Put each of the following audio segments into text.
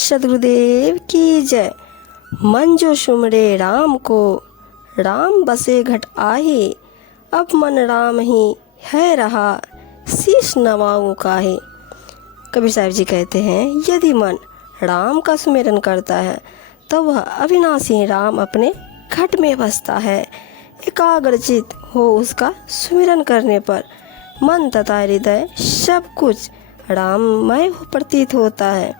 सद्गुरुदेव की जय। मन जो सुमरे राम को, राम बसे घट आए। अब मन राम ही है रहा, शीश नवाऊं काहे। कबीर साहब जी कहते हैं, यदि मन राम का सुमिरन करता है तो वह अविनाशी राम अपने घट में बसता है। एकाग्रचित हो उसका सुमिरन करने पर मन तथा हृदय सब कुछ राममय प्रतीत होता है,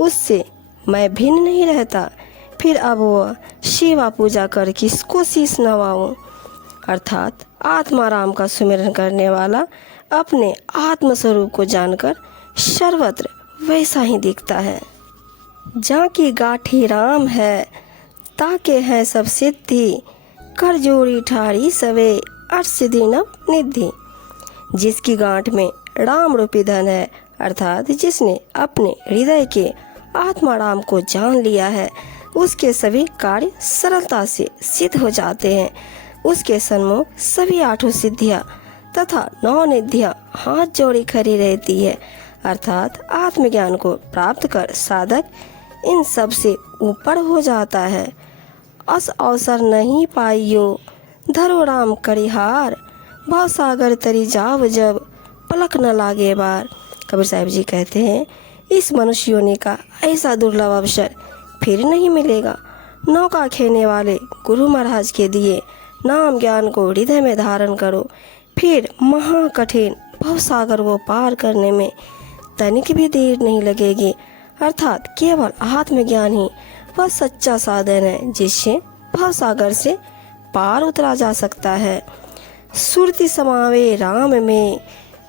उससे मैं भिन्न नहीं रहता। फिर अब वह सेवा पूजा कर किसको शीश नवाऊं। अर्थात आत्मा राम का सुमिरन करने वाला अपने आत्म स्वरूप को जानकर सर्वत्र वैसा ही दिखता है। जहाँ की गाठी राम है, ताके है सब सिद्धि। कर जोड़ी ठाड़ी सवे, अठ सिद्धि नव निधि। जिसकी गांठ में राम रूपी धन है, अर्थात जिसने अपने हृदय के आत्मा राम को जान लिया है, उसके सभी कार्य सरलता से सिद्ध हो जाते हैं। उसके सन्मुख सभी आठों सिद्धियां तथा 9 निधियां हाथ जोड़ी खड़ी रहती है। अर्थात आत्मज्ञान को प्राप्त कर साधक इन सब से ऊपर हो जाता है। अस अवसर नहीं पाइयो, धरो राम करिहार। भव सागर तरी जाव जब, पलक न लागे बार। कबीर साहब जी कहते हैं, इस मनुष्य योनि का ऐसा दुर्लभ अवसर फिर नहीं मिलेगा। नौका खेने वाले गुरु महाराज के दिए नाम ज्ञान को हृदय में धारण करो, फिर महाकठिन भव सागर को पार करने में तनिक भी देर नहीं लगेगी। अर्थात केवल आत्मज्ञान ही वह सच्चा साधन है जिससे भव सागर से पार उतरा जा सकता है। सुरति समावे राम में,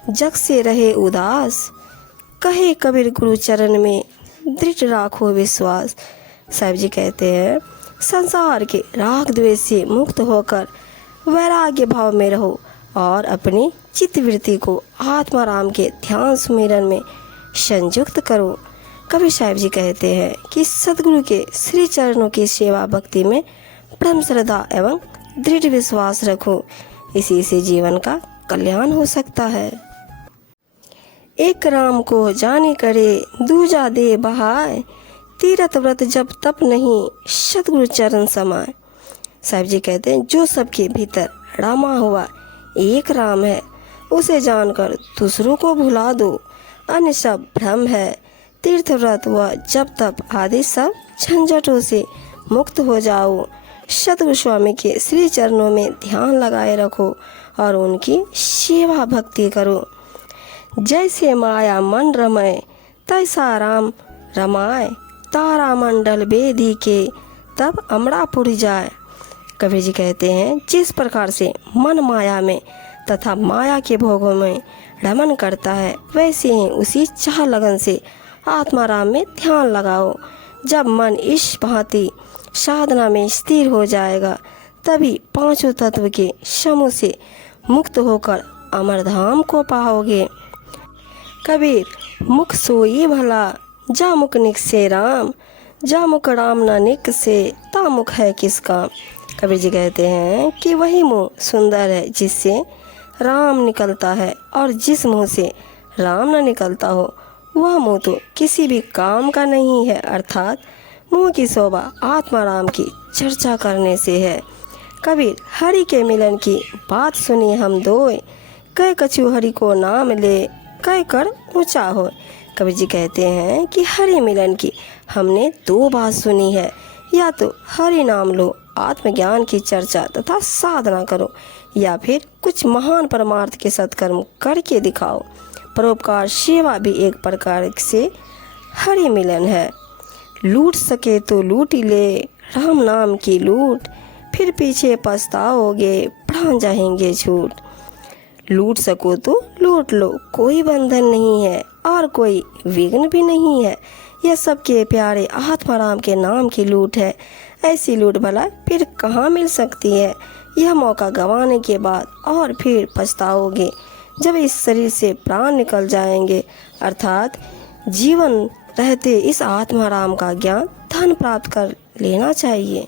जग से रहे उदास। कहे कबीर गुरु चरण में, दृढ़ राखो विश्वास। साहब जी कहते हैं, संसार के राग द्वेष से मुक्त होकर वैराग्य भाव में रहो और अपनी चित्तवृत्ति को आत्मा राम के ध्यान सुमिरन में संयुक्त करो। कबीर साहब जी कहते हैं कि सद्गुरु के श्री चरणों की सेवा भक्ति में परम श्रद्धा एवं दृढ़ विश्वास रखो, इसी से जीवन का कल्याण हो सकता है। एक राम को जाने करे, दूजा दे बहाय। तीरथ व्रत जब तप नहीं, सद्गुरु चरण समाए। साहब जी कहते हैं, जो सबके भीतर रामा हुआ एक राम है, उसे जानकर दूसरों को भुला दो, अन्य सब भ्रम है। तीर्थ व्रत व जब तप आदि सब झंझटों से मुक्त हो जाओ। सद्गुरु स्वामी के श्री चरणों में ध्यान लगाए रखो और उनकी सेवा भक्ति करो। जैसे माया मन रमय, तैसा राम रमाए। तारा मंडल बेदी के, तब अमरापुर जाए। कबीर जी कहते हैं, जिस प्रकार से मन माया में तथा माया के भोगों में रमन करता है, वैसे ही उसी चाह लगन से आत्मा राम में ध्यान लगाओ। जब मन इस भांति साधना में स्थिर हो जाएगा, तभी पांचों तत्व के समूह से मुक्त होकर अमरधाम को पाओगे। कबीर मुख सोई भला, जा मुख निक से राम। जा मुख राम न निक से, ता मुख है किस काम। कबीर जी कहते हैं कि वही मुँह सुंदर है जिससे राम निकलता है, और जिस मुँह से राम न निकलता हो वह मुँह तो किसी भी काम का नहीं है। अर्थात मुँह की शोभा आत्मा राम की चर्चा करने से है। कबीर हरि के मिलन की बात सुनी हम दोय। कह कछु हरि को नाम ले, कह कर ऊंचा हो। कबीर जी कहते हैं कि हरि मिलन की हमने 2 बात सुनी है, या तो हरि नाम लो, आत्मज्ञान की चर्चा तथा साधना करो, या फिर कुछ महान परमार्थ के सत्कर्म करके दिखाओ। परोपकार सेवा भी एक प्रकार से हरि मिलन है। लूट सके तो लूट ले, राम नाम की लूट। फिर पीछे पछताओगे, प्राण जाएंगे छूट। लूट सको तो लूट लो, कोई बंधन नहीं है और कोई विघ्न भी नहीं है। यह सबके प्यारे आत्मा राम के नाम की लूट है। ऐसी लूट भला फिर कहाँ मिल सकती है। यह मौका गंवाने के बाद और फिर पछताओगे जब इस शरीर से प्राण निकल जाएंगे। अर्थात जीवन रहते इस आत्मा राम का ज्ञान धन प्राप्त कर लेना चाहिए।